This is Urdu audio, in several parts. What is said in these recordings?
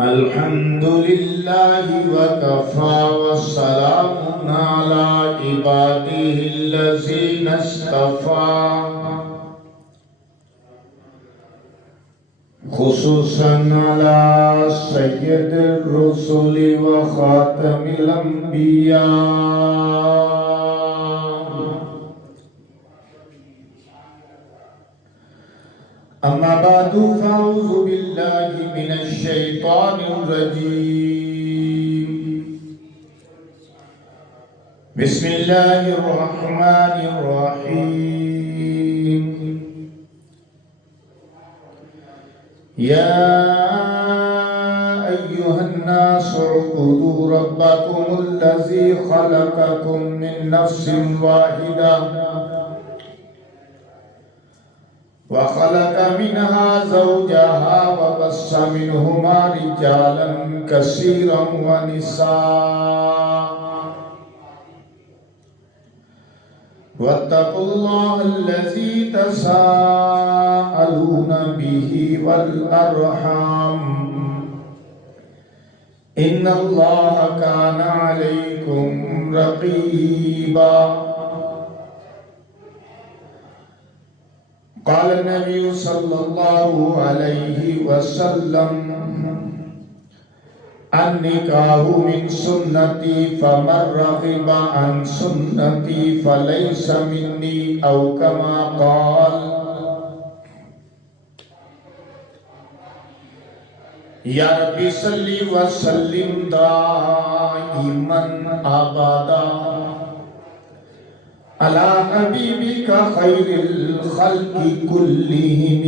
الحمد لله وكفى والسلام على عباده الذين اصطفى خصوصا على سيد الرسل وخاتم الأنبياء أما بعد فأعوذ بالله من الشيطان الرجيم بسم الله الرحمن الرحيم يا أيها الناس اعبدوا ربكم الذي خلقكم من نفس واحدة وخلق منها زوجها وبث منهما رجالا كثيرا ونساء واتقوا الله الذي تساءلون به والأرحام إن الله كان عليكم رقيبا قال النبي صلى الله عليه وسلم النکاح من سنتی فمن رغب عن سنتی فلیس منی او کما قال یا ربی صلی وسلم دائما ابدا علی حبیبک خیر الخلق کلہم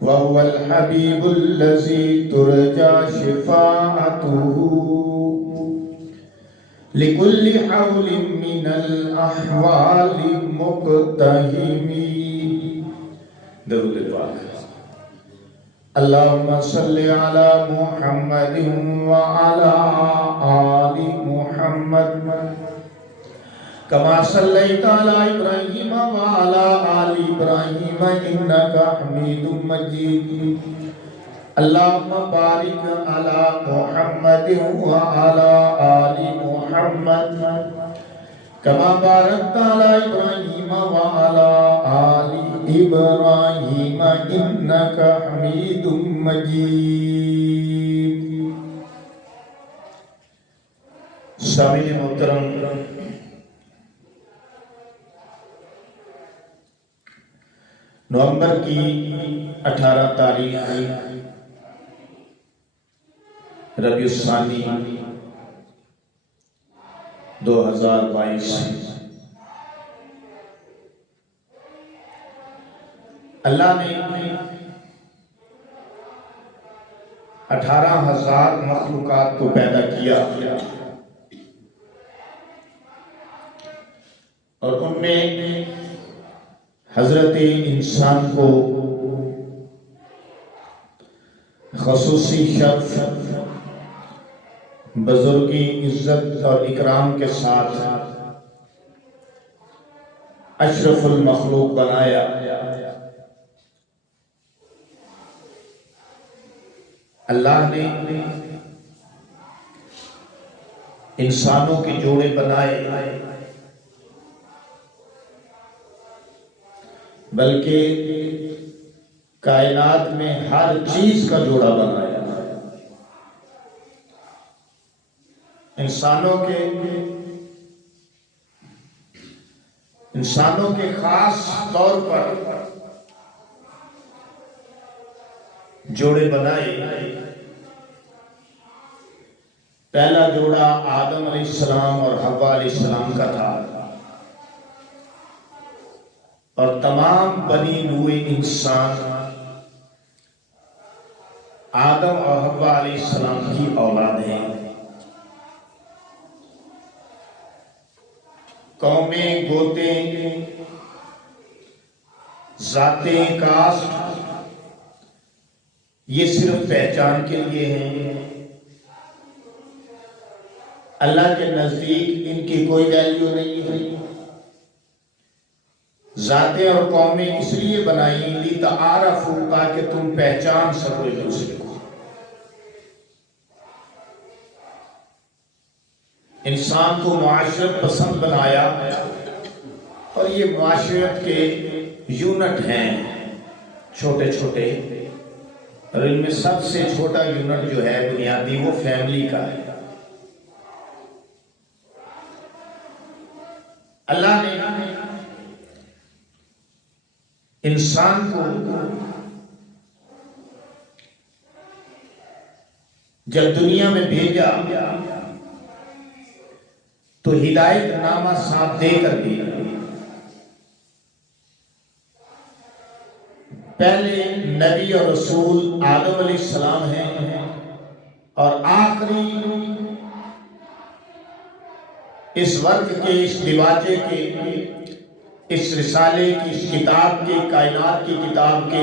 وهو الحبيب الذي ترجى شفاعته لكل حول من الأحوال مقتهم درود پاک اللهم صل على محمد وعلى آل محمد كما صليت على إبراهيم وعلى آل إبراهيم إنك حميد مجيد اللهم بارك على محمد وعلى آل محمد كما باركت على إبراهيم وعلى آل إبراهيم إنك حميد مجيد سامعین محترم، نومبر کی 18 تاریخ ربیع الثانی 2022 اللہ نے 18,000 مخلوقات کو پیدا کیا اور ان میں حضرت انسان کو خصوصی شرف، بزرگی، عزت اور اکرام کے ساتھ اشرف المخلوق بنایا۔ اللہ نے انسانوں کے جوڑے بنائے، بلکہ کائنات میں ہر چیز کا جوڑا بنایا۔ انسانوں کے خاص طور پر جوڑے بنائے۔ پہلا جوڑا آدم علیہ السلام اور حوا علیہ السلام کا تھا، اور تمام بنی نوع انسان آدم اور حوا علیہ السلام کی اولاد ہیں۔ قومیں، گوتیں، ذاتیں، کاسٹ یہ صرف پہچان کے لیے ہیں۔ اللہ کے نزدیک ان کی کوئی ویلیو نہیں ہے۔ ذاتیں اور قومیں اس لیے بنائی لِتَعَارَفُوا، تاکہ تم پہچان سکو ایک دوسرے کو۔ انسان کو معاشرت پسند بنایا، اور یہ معاشرت کے یونٹ ہیں چھوٹے چھوٹے، اور ان میں سب سے چھوٹا یونٹ جو ہے بنیادی وہ فیملی کا ہے۔ اللہ نے انسان کو جب دنیا میں بھیجا تو ہدایت نامہ ساتھ دے کر دیا۔ پہلے نبی اور رسول آدم علیہ السلام ہیں، اور آخری اس ورق کے، اس دیواجے کے، اس رسالے کی، اس کتاب کے، کائنات کی کتاب کے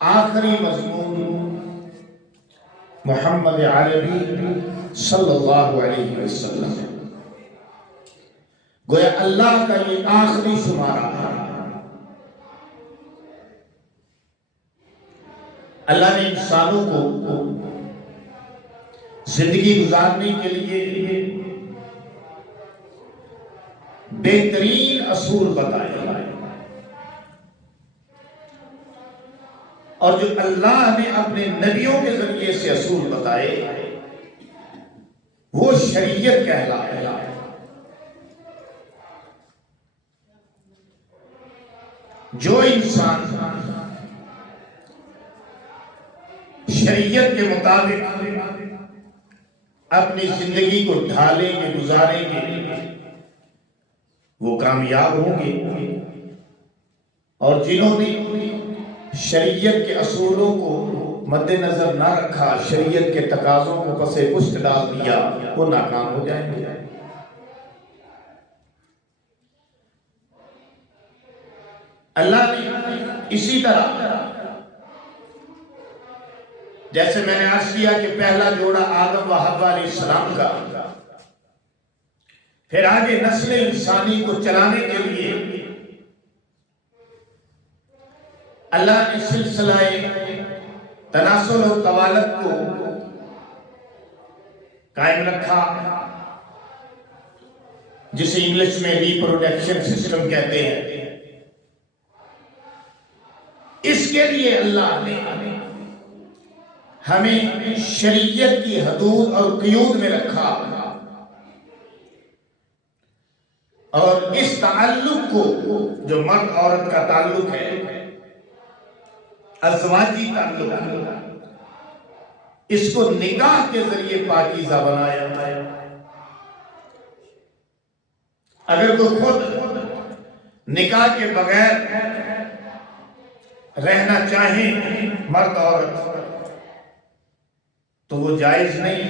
آخری مضمون محمد عربی صلی اللہ علیہ وسلم ہے۔ گویا اللہ کا یہ آخری شمارہ ہے۔ اللہ نے انسانوں کو زندگی گزارنے کے لیے بہترین اصول بتائے، اور جو اللہ نے اپنے نبیوں کے ذریعے سے اصول بتائے وہ شریعت کہلاتا ہے۔ جو انسان شریعت کے مطابق اپنی زندگی کو ڈھالیں گے، گزاریں گے، وہ کامیاب ہوں گے، اور جنہوں نے شریعت کے اصولوں کو مد نظر نہ رکھا، شریعت کے تقاضوں کو پس پشت ڈال دیا، وہ ناکام ہو جائیں گے۔ اللہ نے اسی طرح، جیسے میں نے عرض کیا کہ پہلا جوڑا آدم و حوا علیہ السلام کا، پھر آگے نسل انسانی کو چلانے کے لیے اللہ نے سلسلہ تناسل و توالد کو قائم رکھا، جسے انگلش میں ریپروڈکشن سسٹم کہتے ہیں۔ اس کے لیے اللہ نے ہمیں شریعت کی حدود اور قیود میں رکھا، اور اس تعلق کو، جو مرد عورت کا تعلق ہے، ازواجی تعلق، اس کو نکاح کے ذریعے پاکیزہ بنایا۔ اگر کوئی خود نکاح کے بغیر رہنا چاہیں مرد عورت تو وہ جائز نہیں،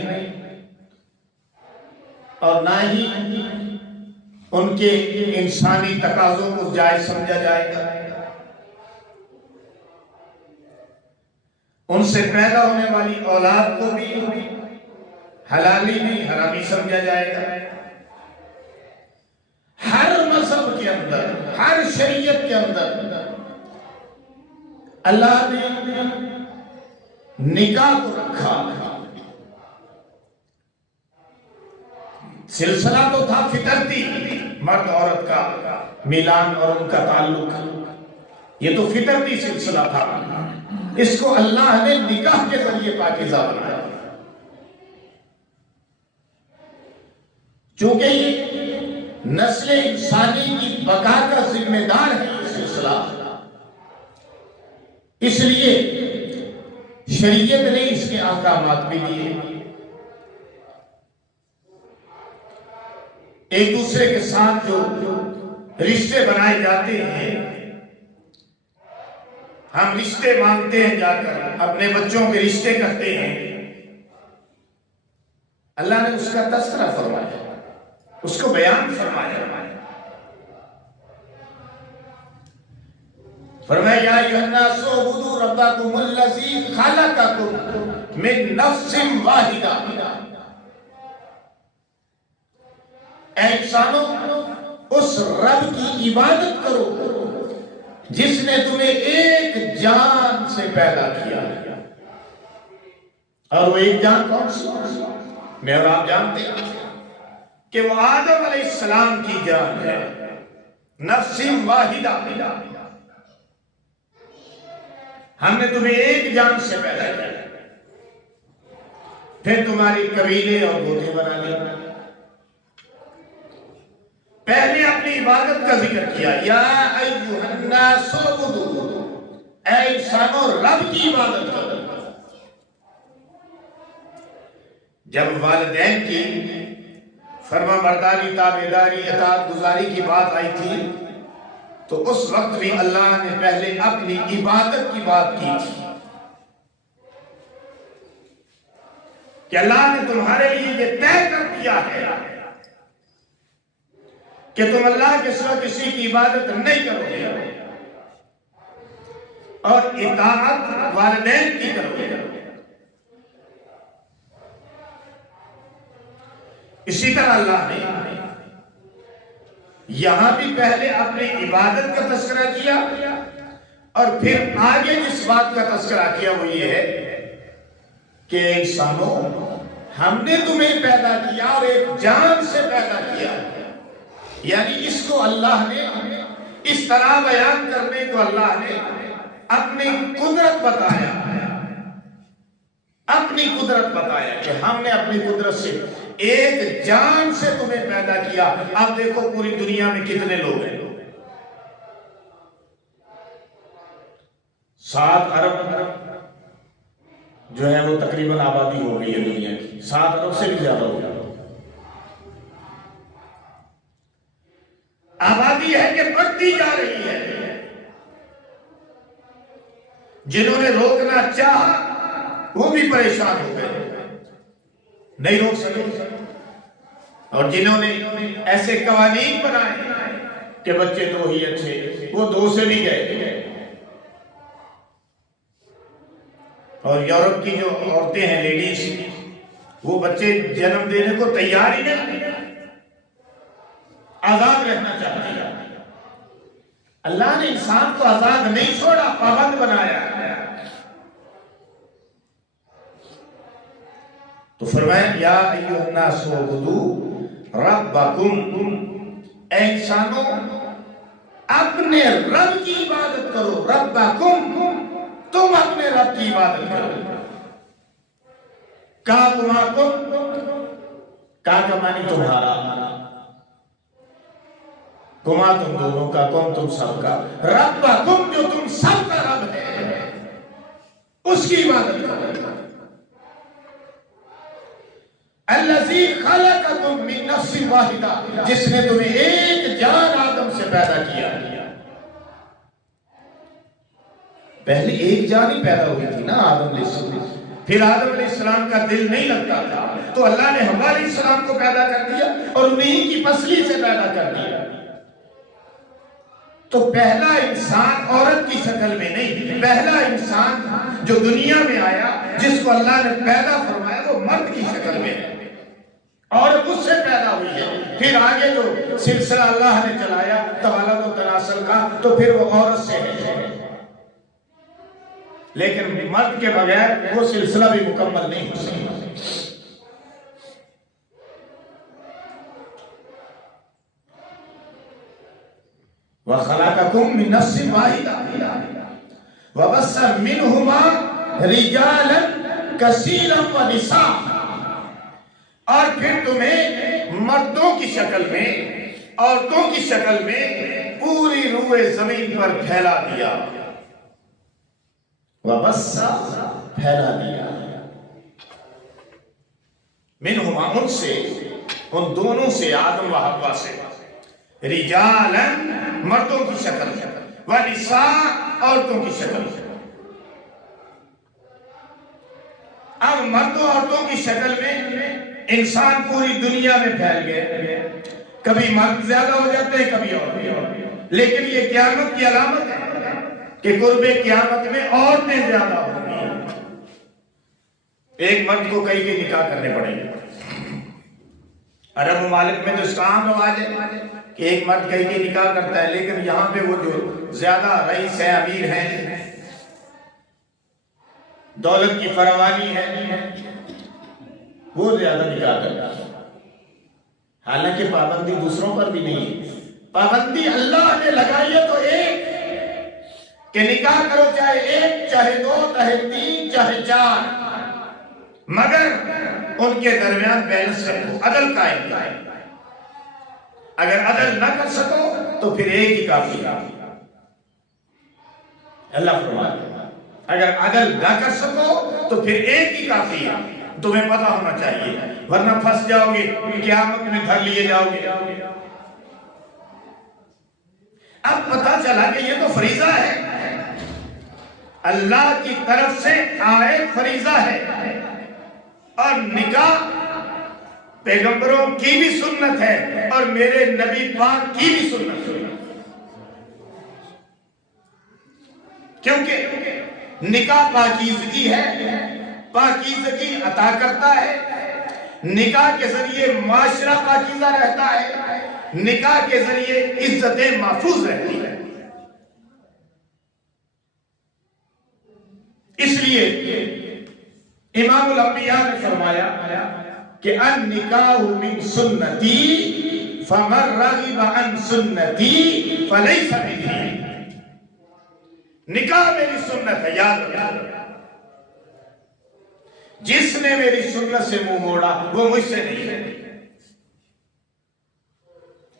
اور نہ ہی ان کے انسانی تقاضوں کو جائز سمجھا جائے گا۔ ان سے پیدا ہونے والی اولاد کو بھی حلالی نہیں، حرامی سمجھا جائے گا۔ ہر مذہب کے اندر، ہر شریعت کے اندر اللہ نے نکاح کو رکھا۔ سلسلہ تو تھا فطرتی، مرد عورت کا ملان اور ان کا تعلق، یہ تو فطرتی سلسلہ تھا۔ اس کو اللہ نے نکاح کے ذریعے پاکیزہ بنایا، چونکہ یہ نسل انسانی کی بقا کا ذمہ دار ہے یہ سلسلہ، اس لیے شریعت نے اس کے احکامات بھی دیے۔ ایک دوسرے کے ساتھ جو رشتے بنائے جاتے ہیں، ہم رشتے مانگتے ہیں، جا کر اپنے بچوں کے رشتے کرتے ہیں، اللہ نے اس کا تذکرہ فرمایا، اس کو بیان فرمایا۔ فرمایا یا ایھا الناس اعبدوا ربکم الذی خلقکم من نفس واحدہ، اے انسانوں اس رب کی عبادت کرو جس نے تمہیں ایک جان سے پیدا کیا، اور وہ ایک جان کون سی؟ میں اور آپ جانتے ہیں کہ وہ آدم علیہ السلام کی جان ہے، نفس واحدہ، ہم نے تمہیں ایک جان سے پیدا کیا، پھر تمہاری قبیلے اور گوتھے بنا لیا۔ پہلے اپنی عبادت کا ذکر کیا، یا ایھا الناس اعبدوا، اے انسانوں رب کی عبادت کرو۔ جب والدین کی فرما برداری، تابعداری، اطاعت گزاری کی بات آئی تھی تو اس وقت بھی اللہ نے پہلے اپنی عبادت کی بات کی تھی کہ اللہ نے تمہارے لیے یہ طے کر دیا ہے کہ تم اللہ کے سوا کسی کی عبادت نہیں کرو گے اور اطاعت والدین کی کرو گے۔ اسی طرح اللہ نے یہاں بھی پہلے اپنی عبادت کا تذکرہ کیا اور پھر آگے جس بات کا تذکرہ کیا وہ یہ ہے کہ انسانوں ہم نے تمہیں پیدا کیا اور ایک جان سے پیدا کیا، یعنی اس کو اللہ نے اس طرح بیان کرنے کو اللہ نے اپنی قدرت بتایا، اپنی قدرت بتایا کہ ہم نے اپنی قدرت سے ایک جان سے تمہیں پیدا کیا۔ اب دیکھو پوری دنیا میں کتنے لوگ ہیں، 7 ارب جو ہے وہ تقریباً آبادی ہو گئی ہے دنیا کی، 7 ارب سے بھی زیادہ ہو گئی آبادی ہے کہ بڑھتی جا رہی ہے۔ جنہوں نے روکنا چاہا وہ بھی پریشان ہو گئے، نہیں روک سکے، اور جنہوں نے ایسے قوانین بنائے کہ بچے 2 ہی اچھے، وہ 2 سے بھی گئے۔ اور یورپ کی جو عورتیں ہیں، لیڈیز، وہ بچے جنم دینے کو تیار ہی نہیں، آزاد رہنا چاہتی ہے۔ اللہ نے انسان کو آزاد نہیں چھوڑا، پابند بنایا۔ تو فرمایا یا ایھا الناس اعبدوا ربکم، اے انسانوں اپنے رب کی عبادت کرو، ربکم، تم اپنے رب کی عبادت کرو۔ کاکم، کا معنی تمہارا، کما تم دونوں کا، کم تم سب کا، ربکم جو تم سب کا رب ہے اس کی عبادت کرو۔ الذی خلقکم من نفس واحدہ، جس نے تمہیں ایک جان آدم سے پیدا کیا۔ پہلے ایک جان ہی پیدا ہوئی تھی نا آدم علیہ السلام، پھر آدم علیہ السلام کا دل نہیں لگتا تھا تو اللہ نے حوا علیہ السلام کو پیدا کر دیا اور انہیں کی پسلی سے پیدا کر دیا۔ تو پہلا انسان عورت کی شکل میں نہیں، پہلا انسان جو دنیا میں آیا جس کو اللہ نے پیدا فرمایا وہ مرد کی شکل میں ہے، عورت اس سے پیدا ہوئی ہے۔ پھر آگے جو سلسلہ اللہ نے چلایا تولد و تناسل کا تو پھر وہ عورت سے ہے، لیکن مرد کے بغیر وہ سلسلہ بھی مکمل نہیں ہو سکتا۔ وَخَلَقَكُم مِّن نَّفْسٍ وَاحِدَةٍ وَبَثَّ مِنْهُمَا رِجَالًا كَثِيرًا وَنِسَاءً، اور پھر تمہیں مردوں کی شکل میں، عورتوں کی شکل میں پوری روئے زمین پر پھیلا دیا۔ وَبَثَّ، پھیلا دیا، منہما، ان سے، ان دونوں سے، آدم و حوا سے، رجالن، مردوں کی شکل میں، ونساء، عورتوں کی شکل میں۔ اب مردوں عورتوں کی شکل میں انسان پوری دنیا میں پھیل گئے، کبھی مرد زیادہ ہو جاتے ہیں کبھی عورت، لیکن یہ قیامت کی علامت ہے کہ قرب قیامت میں عورتیں زیادہ ہوں گی۔ ایک مرد کو کئی کے نکاح کرنے پڑیں گے۔ عرب ممالک میں تو اس کا عام رواج ہے کہ ایک مرد کئی کے نکاح کرتا ہے، لیکن یہاں پہ وہ جو زیادہ رئیس ہیں، امیر ہیں، دولت کی فراوانی ہے، وہ زیادہ نکاح کرتا ہے. حالانکہ پابندی دوسروں پر بھی نہیں ہے، پابندی اللہ نے لگائی ہے تو ایک کہ نکاح کرو، چاہے ایک، چاہے دو، چاہے تین، چاہے چار، مگر ان کے درمیان بیلنس رکھو، عدل قائم کرو. اگر عدل نہ کر سکو تو پھر ایک ہی کافی ہے. اللہ فرماتا ہے اگر عدل نہ کر سکو تو پھر ایک ہی کافی ہے. تمہیں پتہ ہونا چاہیے، ورنہ پھنس جاؤ گے، قیامت میں گھر لیے جاؤ گے. اب پتہ چلا کہ یہ تو فریضہ ہے، اللہ کی طرف سے آئے فریضہ ہے، اور نکاح پیغمبروں کی بھی سنت ہے اور میرے نبی پاک کی بھی سنت ہے. کیونکہ نکاح پاکیزگی ہے، پاکیزگی عطا کرتا ہے. نکاح کے ذریعے معاشرہ پاکیزہ رہتا ہے، نکاح کے ذریعے عزتیں محفوظ رہتی ہے. اس لیے امام الانبیاء نے فرمایا کہ النکاح من سنتی فمن رغب عن سنتی فلیس منی. نکاح میری سنت ہے، یاد رکھو. جس نے میری سنت سے منہ موڑا وہ مجھ سے نہیں ہے.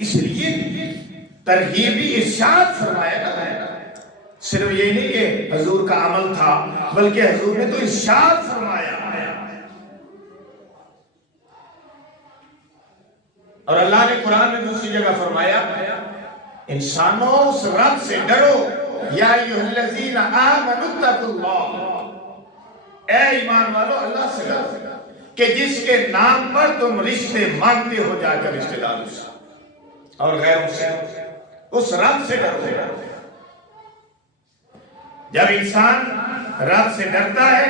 اس لیے ترغیبی ارشاد فرمایا گیا ہے. صرف یہ نہیں کہ حضور کا عمل تھا، بلکہ حضور نے تو ارشاد فرمایا. اور اللہ نے قرآن میں دوسری جگہ فرمایا انسانوں اس رب سے ڈرو، یا ایھا الذین آمنوا اتقوا اللہ، اے ایمان والو اللہ سے ڈرو کہ جس کے نام پر تم رشتے مانگتے ہو جا کر رشتے داروں سے اور غیروں سے، اس رب سے ڈرو. جب انسان رب سے ڈرتا ہے،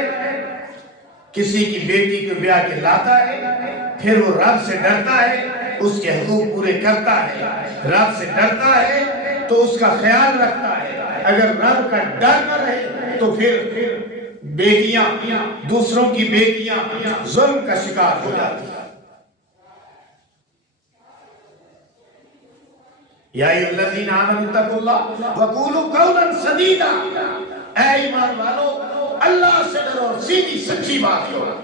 کسی کی بیٹی کو بیاہ کے لاتا ہے، پھر وہ رب سے ڈرتا ہے، اس کے حقوق پورے کرتا ہے، رب سے ڈرتا ہے تو اس کا خیال رکھتا ہے. اگر رب کا ڈر نہ رہے تو پھر بیٹیاں، دوسروں کی بیٹیاں ظلم کا شکار ہو جاتی ہیں. یا ایھا الذین آمنوا اتقوا اللہ وقولوا قولا سدیدا، اے ایمان والو اللہ سے ڈرو اور سیدھی سچی بات کرو.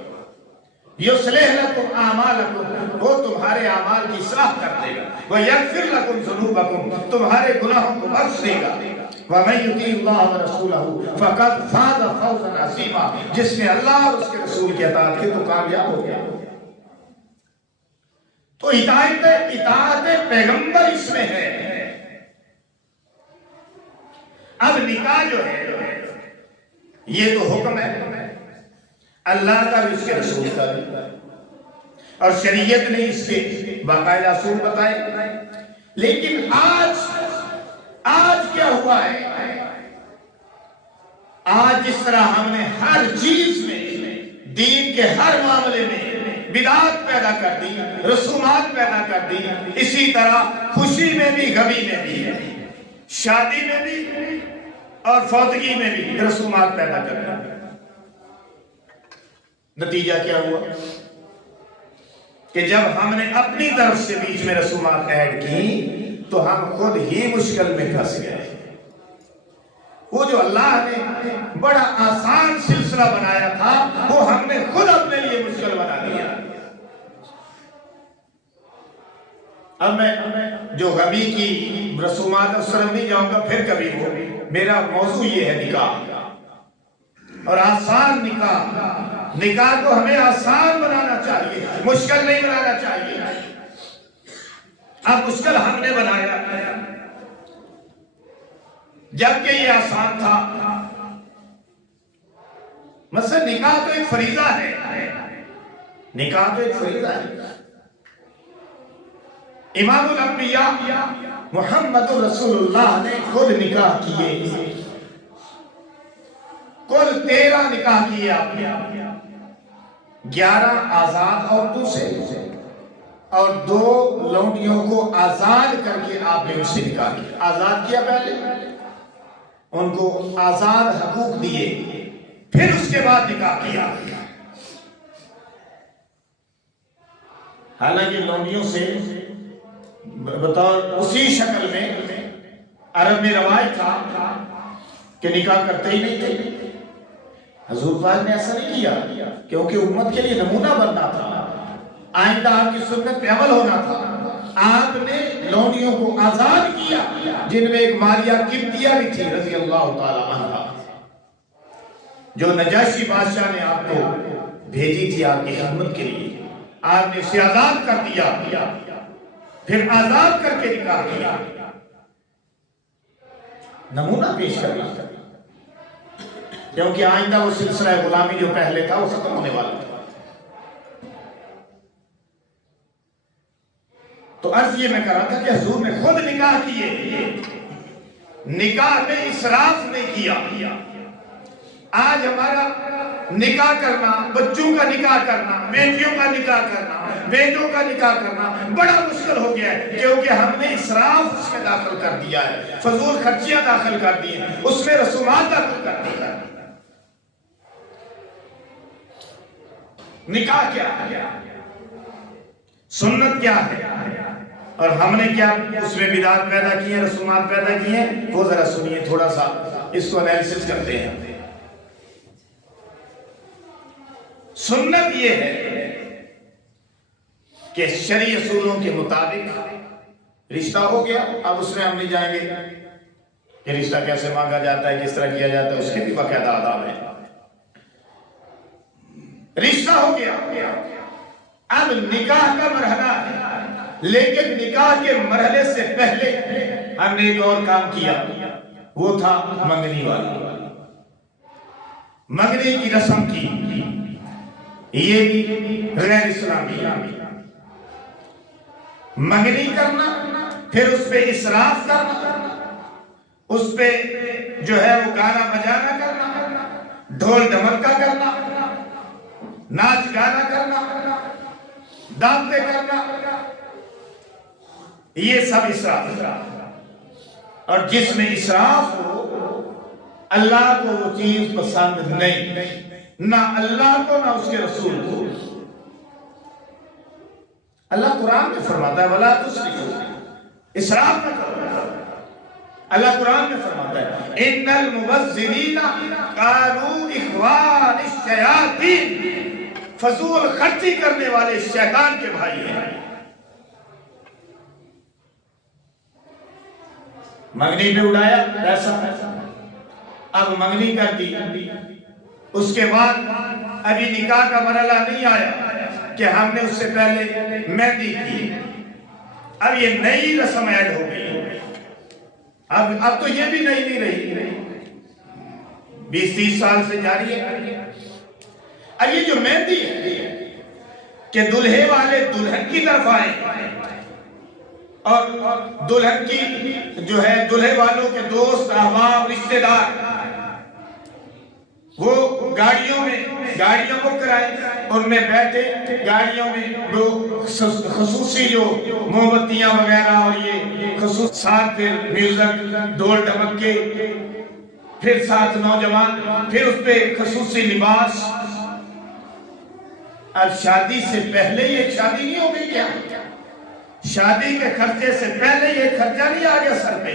یصلح لکم اعمالکم، وہ تمہارے اعمال کی اصلاح کر دے گا. ویغفر لکم ذنوبکم، تمہارے گناہوں کو بخش دے گا. ومن یطع اللہ ورسولہ فقد فاز فوزا عظیما، جس نے اللہ اور اس کے رسول کی اطاعت کی تو کامیاب ہو گیا. تو اطاعت پیغمبر اس میں ہے. اب نکاح جو ہے یہ تو حکم ہے اللہ کا بھی، اس کے رسول کا بھی، اور شریعت نے اس کے باقاعدہ اصول بتائے. لیکن آج کیا ہوا ہے؟ آج جس طرح ہم نے ہر چیز میں، دین کے ہر معاملے میں بدعات پیدا کر دی، رسومات پیدا کر دی، اسی طرح خوشی میں بھی، غمی میں بھی، شادی میں بھی اور فوتگی میں بھی رسومات پیدا کر دی. نتیجہ کیا ہوا کہ جب ہم نے اپنی طرف سے بیچ میں رسومات ایڈ کی تو ہم خود ہی مشکل میں پھنس گئے. وہ جو اللہ نے بڑا آسان سلسلہ بنایا تھا وہ ہم نے خود اپنے لیے مشکل بنا دیا. اب میں جو غمی کی رسومات اس طرف نہیں جاؤں گا، پھر کبھی وہ میرا موضوع یہ ہے نکاح اور آسان نکاح. نکاح کو ہمیں آسان بنانا چاہیے، مشکل نہیں بنانا چاہیے. اب مشکل ہم نے بنایا جبکہ یہ آسان تھا. مثلا نکاح تو ایک فریضہ ہے، نکاح تو ایک فریضہ ہے. امام الانبیاء محمد رسول اللہ نے خود نکاح کیے، کل 13 نکاح کیے آپ نے. 11 آزاد عورتوں سے اور 2 لونڈیوں کو آزاد کر کے آپ نے ان سے نکاح کیا. آزاد کیا، پہلے ان کو آزاد حقوق دیے، پھر اس کے بعد نکاح کیا. حالانکہ لونڈیوں سے بطور اسی شکل میں عرب میں رواج تھا کہ نکاح کرتے ہی نہیں تھے. حضور پاک نے ایسا نہیں کیا کیونکہ امت کے لیے نمونہ بننا تھا، آئندہ آپ کی سنت پہ عمل ہونا تھا. آپ نے لونڈیوں کو آزاد کیا، جن میں ایک ماریہ قبطیہ بھی تھی رضی اللہ تعالی عنہ، جو نجاشی بادشاہ نے آپ کو بھیجی تھی آپ کی خدمت کے لیے. آپ نے اسے آزاد کر دیا، پھر آزاد کر کے نکاح کیا، نمونہ پیش کرنا، کیونکہ آئندہ وہ سلسلہ غلامی جو پہلے تھا وہ ختم ہونے والا تھا. تو عرض یہ میں کر رہا تھا کہ حضور نے خود نکاح کیے، نکاح میں اسراف نہیں کیا. آج ہمارا نکاح کرنا، بچوں کا نکاح کرنا، بیٹیوں کا نکاح کرنا، بیٹوں کا نکاح کرنا بڑا مشکل ہو گیا ہے، کیونکہ ہم نے اسراف اس میں داخل کر دیا ہے، فضول خرچیاں داخل کر دی ہیں، اس میں رسومات داخل کر دی ہیں. نکاح کیا ہے، سنت کیا ہے، اور ہم نے کیا اس میں بدعات پیدا کی ہیں، رسومات پیدا کی ہیں، وہ ذرا سنیے، تھوڑا سا اس کو انالیسس کرتے ہیں. سنت یہ ہے کہ شرعی اصولوں کے مطابق رشتہ ہو گیا، اب اس میں ہم نہیں جائیں گے کہ رشتہ کیسے مانگا جاتا ہے، کس طرح کیا جاتا ہے، اس کے بھی باقاعدہ آداب ہیں. رشتہ ہو گیا، اب نکاح کا مرحلہ ہے، لیکن نکاح کے مرحلے سے پہلے ہم نے ایک اور کام کیا، وہ تھا منگنی والا، منگنی کی رسم کی. یہ بھی غیر اسلامی، منگنی کرنا، پھر اس پہ اسراف کرنا، اس پہ جو ہے وہ گانا بجانا کرنا، ڈھول ڈھمکا کرنا، ناچ گانا کرنا، دعوتیں کرنا، یہ سب اسراف. اور جس میں اسراف ہو اللہ کو وہ چیز پسند نہیں، نہ اللہ کو نہ اس کے رسول کو. اللہ قرآن میں فرماتا ہے وَلَا تُسْرِفُوا، اسراف نہ کرو. اللہ قرآن میں فرماتا ہے إِنَّ الْمُبَذِّرِينَ كَانُوا إِخْوَانَ الشَّيَاطِينِ، فضول خرچی کرنے والے شیطان کے بھائی ہیں. منگنی پہ اڑایا پیسہ، اب منگنی کر دی، اس کے بعد ابھی نکاح کا مرحلہ نہیں آیا کہ ہم نے اس سے پہلے مہندی کی. اب یہ نئی رسم ایڈ ہو گئی، اب تو یہ بھی نئی نہیں رہی، 20-30 سال سے جاری ہے. اب یہ جو مہندی ہے کہ دلہے والے دلہن کی طرف آئے اور دلہن کی جو ہے دلہے والوں کے دوست احباب رشتہ دار وہ گاڑیوں بک کرائیں، ان میں بیٹھے، گاڑیوں میں خصوصی جو موم بتیاں وغیرہ اور یہ خصوص، ساتھ پھر میوزک، ڈھول ڈھمکے، پھر ساتھ نوجوان، پھر اس پہ خصوصی لباس. اب شادی سے پہلے یہ شادی نہیں ہو گئی کیا؟ شادی کے خرچے سے پہلے یہ خرچہ نہیں آ گیا سر پہ؟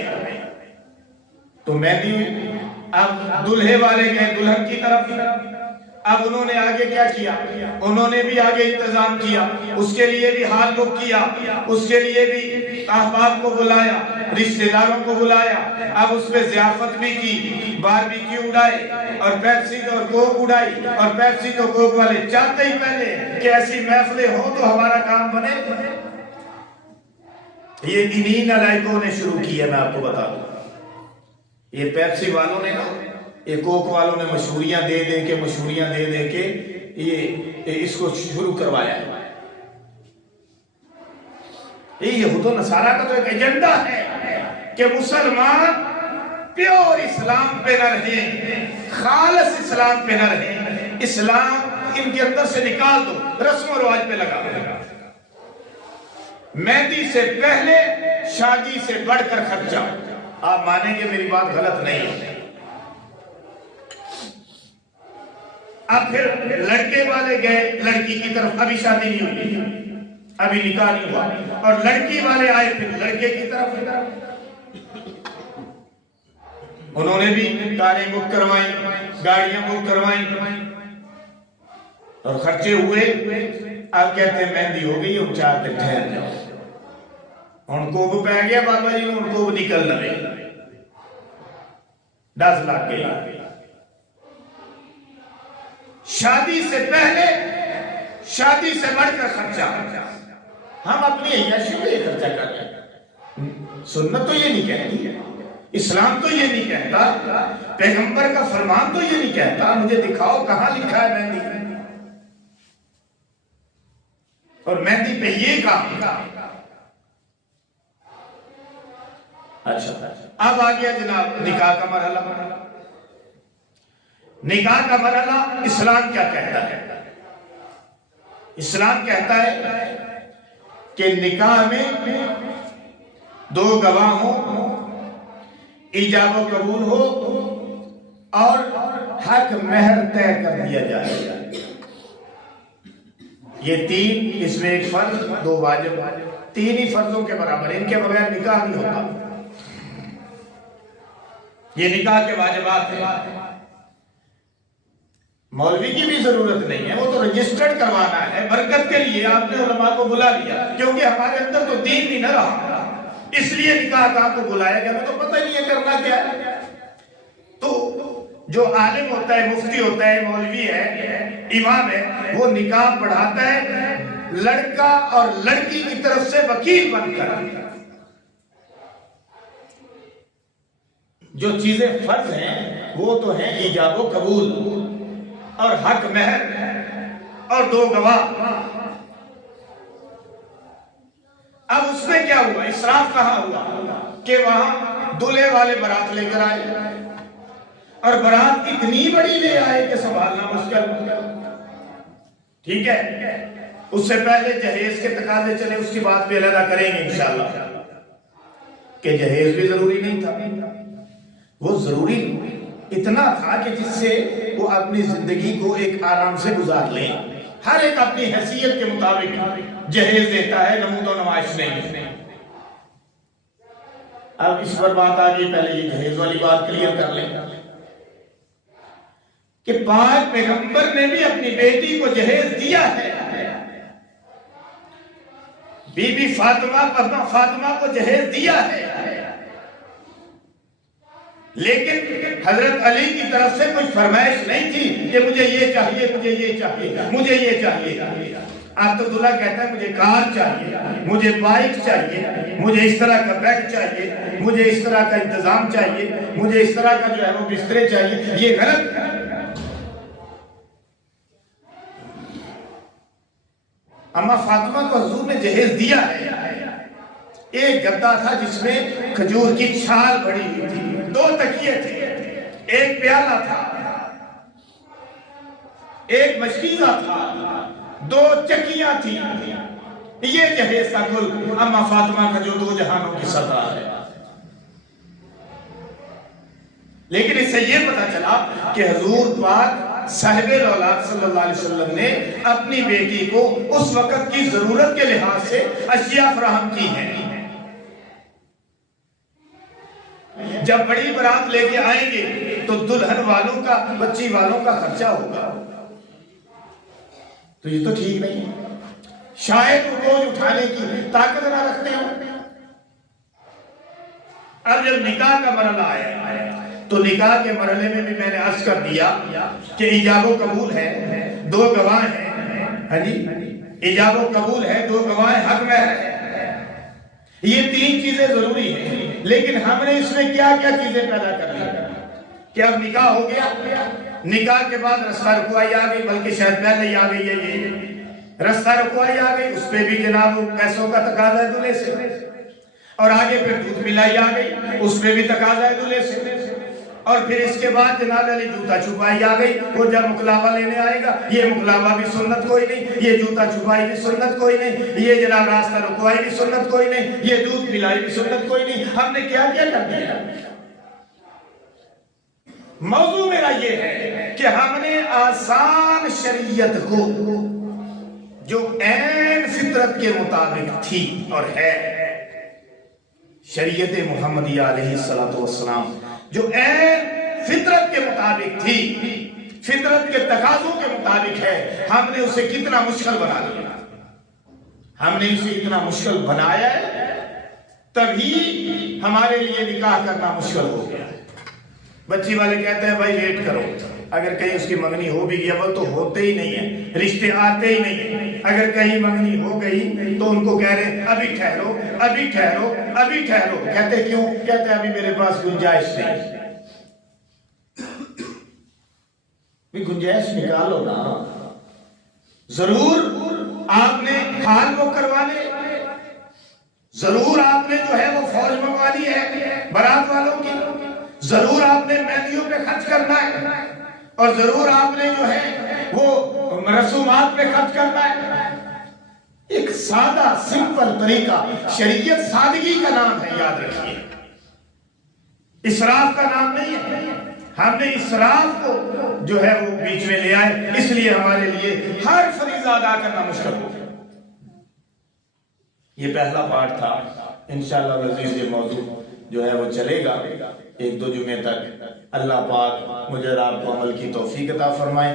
تو مہندی ہوئی، اب دلہے والے گئے دلہن کی طرف، اب انہوں نے آگے کیا کیا، انہوں نے بھی آگے انتظام کیا، اس کے لیے بھی ہال بک کیا، اس کے لیے بھی احباب کو بلایا، رشتہ داروں کو بلایا، اب اس پہ ضیافت بھی کی، باربیکیو اڑائے اور پیپسی اور کوک اڑائی، اور پیپسی تو کوک والے چاہتے ہی پہلے کہ ایسی محفلیں ہوں تو ہمارا کام بنے. یہ انہی نالائقوں نے شروع کی ہے، میں آپ کو بتا دوں. یہ پیپسی والوں نے نا، یہ کوک والوں نے مشہوریاں دے کے یہ اس کو شروع کروایا ہے. یہ یہود و نصارہ کا تو ایک ایجنڈا ہے کہ مسلمان پیور اسلام پہ نہ رہیں، خالص اسلام پہ نہ رہیں، اسلام ان کے اندر سے نکال دو، رسم و رواج پہ لگا دو. مہندی سے پہلے شادی سے بڑھ کر خرچہ. آپ مانیں گے میری بات غلط نہیں ہے. اب پھر لڑکے والے گئے لڑکی کی طرف، ابھی شادی نہیں ہوئی، ابھی نکاح نہیں ہوا، اور لڑکی والے آئے پھر لڑکے کی طرف، انہوں نے بھی کاریں بک کروائیں، گاڑیاں بک کروائیں اور خرچے ہوئے۔ اب کہتے ہیں مہندی ہو گئی، اب 4 دن ٹھہر جاؤ، ان کو بھی پہ گیا بابا جی، ان کو بھی نکلنا ہے، 10 لاکھ کے شادی سے پہلے، شادی سے بڑھ کر خرچہ۔ ہم اپنی عیاشی پہ یہ خرچہ کر رہے ہیں۔ سنت تو یہ نہیں کہتی، اسلام تو یہ نہیں کہتا، پیغمبر کا فرمان تو یہ نہیں کہتا، مجھے دکھاؤ کہاں لکھا ہے مہندی، اور مہندی پہ یہ کام۔ اچھا اب آ گیا جناب نکاح کا مرحلہ۔ نکاح کا مرحلہ اسلام کیا کہتا ہے؟ اسلام کہتا ہے کہ نکاح میں 2 گواہ ہوں، ایجاب و قبول ہو، اور حق مہر طے کر دیا جائے۔ یہ 3، اس میں 1 فرض 2 واجب، 3 ہی فرضوں کے برابر، ان کے بغیر نکاح نہیں ہوتا۔ یہ نکاح کے واجبات ہیں۔ مولوی کی بھی ضرورت نہیں ہے، وہ تو رجسٹرڈ کروانا ہے، برکت کے لیے آپ نے علماء کو بلا لیا، کیونکہ ہمارے اندر تو دین نہیں نہ رہا، اس لیے نکاح کا آپ کو بلایا گیا، ہمیں تو پتہ نہیں ہے کرنا کیا ہے۔ تو جو عالم ہوتا ہے، مفتی ہوتا ہے، مولوی ہے، امام ہے، وہ نکاح پڑھاتا ہے لڑکا اور لڑکی کی طرف سے وکیل بن کر۔ جو چیزیں فرض ہیں وہ تو ہیں ایجاب و قبول اور حق مہر اور 2 گواہ۔ اب اس میں کیا ہوا؟ اسراف کہاں ہوا کہ وہاں دلہے والے برات لے کر آئے، اور برات اتنی بڑی لے آئے کہ سنبھالنا مشکل۔ ٹھیک ہے، اس سے پہلے جہیز کے تقاضے چلے، اس کی بات بھی علیحدہ کریں گے انشاءاللہ، کہ جہیز بھی ضروری نہیں تھا۔ وہ ضروری اتنا تھا کہ جس سے وہ اپنی زندگی کو ایک آرام سے گزار لیں، ہر ایک اپنی حیثیت کے مطابق جہیز دیتا ہے، نمود و نمائش نہیں۔ اب اس پر بات آگئی، پہلے یہ جہیز والی بات کلیئر کر لیں کہ پاک پیغمبر نے بھی اپنی بیٹی کو جہیز دیا ہے۔ بی بی فاطمہ کو جہیز دیا ہے، لیکن حضرت علی کی طرف سے کوئی فرمائش نہیں تھی کہ مجھے یہ چاہیے، مجھے یہ چاہیے، مجھے یہ چاہیے۔ آپ تو دلہا کہتا ہے مجھے کار چاہیے، مجھے بائک چاہیے، مجھے اس طرح کا بیڈ چاہیے، مجھے اس طرح کا انتظام چاہیے، مجھے اس طرح کا جو ہے وہ بسترے چاہیے۔ یہ غلط ہے۔ اما فاطمہ کو حضور نے جہیز دیا ہے۔ ایک گدا تھا جس میں کھجور کی چھال بڑی ہوئی تھی، 2 تکیے تھے، ایک پیالہ تھا، ایک مشکیزہ تھا، 2 چکیاں تھیں۔ یہ جہیز تھا کل اما فاطمہ کا جو 2 جہانوں کی سردار ہے۔ لیکن اس سے یہ پتہ چلا کہ حضور پاک صاحب الاولاد صلی اللہ علیہ وسلم نے اپنی بیٹی کو اس وقت کی ضرورت کے لحاظ سے اشیاء فراہم کی ہیں۔ جب بڑی برات لے کے آئیں گے تو دلہن والوں کا، بچی والوں کا خرچہ ہوگا، تو یہ تو ٹھیک نہیں ہے۔ شاید وہ بوجھ اٹھانے کی طاقت نہ رکھتے ہوں۔ اب جب نکاح کا مرحلہ آیا تو نکاح کے مرحلے میں بھی میں نے عرض کر دیا کہ ایجاب و قبول ہے، 2 گواہ ہیں، ہاں جی، ایجاب و قبول ہے، 2 گواہ، حق مہر ہے۔ یہ 3 چیزیں ضروری ہیں، لیکن ہم نے اس میں کیا کیا چیزیں پیدا کر لی کہ اب نکاح ہو گیا، نکاح کے بعد رستہ رکوائی آ گئی، بلکہ شاید پہلے ہی آ گئی ہے، یہ رستہ رکوائی آ گئی، اس پہ بھی جناب پیسوں کا تقاضا ہے دلہے سے، اور آگے پھر دودھ ملائی آ گئی، اس پہ بھی تقاضا ہے دلہے سے، اور پھر اس کے بعد جناب علی جوتا چھپائی آ گئی، وہ جب مقلابہ لینے آئے گا، یہ مقلابہ بھی سنت کوئی نہیں، یہ جوتا چھپائی بھی سنت کوئی نہیں، یہ جناب راستہ رکوائی بھی سنت کوئی نہیں، یہ دودھ ملائی بھی سنت کوئی نہیں۔ ہم نے کیا کیا کر دیا؟ موضوع میرا یہ ہے کہ ہم نے آسان شریعت کو جو عین فطرت کے مطابق تھی اور ہے، شریعت محمدیہ علیہ السلام جو عین فطرت کے مطابق تھی، فطرت کے تقاضوں کے مطابق ہے، ہم نے اسے کتنا مشکل بنا دیا، ہم نے اسے اتنا مشکل بنایا ہے، تبھی ہمارے لیے نکاح کرنا مشکل ہو گیا ہے۔ بچی والے کہتے ہیں بھائی ویٹ کرو، اگر کہیں اس کی منگنی ہو بھی گیا، وہ تو ہوتے ہی نہیں ہیں، رشتے آتے ہی نہیں ہیں، اگر کہیں منگنی ہو گئی تو ان کو کہہ رہے ہیں ابھی ٹھہرو، ابھی ٹھہرو، ابھی ٹھہرو۔ کہتے کیوں؟ کہتے ہیں ابھی میرے پاس گنجائش نہیں۔ گنجائش نکالو نا، ضرور آپ نے حال وہ کروانے، ضرور آپ نے جو ہے وہ فوج منگوانی ہے بارات والوں کی، ضرور آپ نے مہندیوں پہ خرچ کرنا ہے، اور ضرور آپ نے جو ہے وہ رسومات پہ خرچ کرنا ہے۔ ایک سادہ سمپل طریقہ، شریعت سادگی کا نام ہے، یاد رکھیے، اسراف کا نام نہیں ہے۔ ہم نے اسراف کو جو ہے وہ بیچ میں لے آئے، اس لیے ہمارے لیے ہر فریضہ ادا کرنا مشکل ہو گیا۔ یہ پہلا پارٹ تھا، انشاءاللہ العزیز یہ موضوع جو ہے وہ چلے گا 1-2 جمعے تک۔ اللہ پاک مجھے اور آپ کو عمل کی توفیق عطا فرمائے۔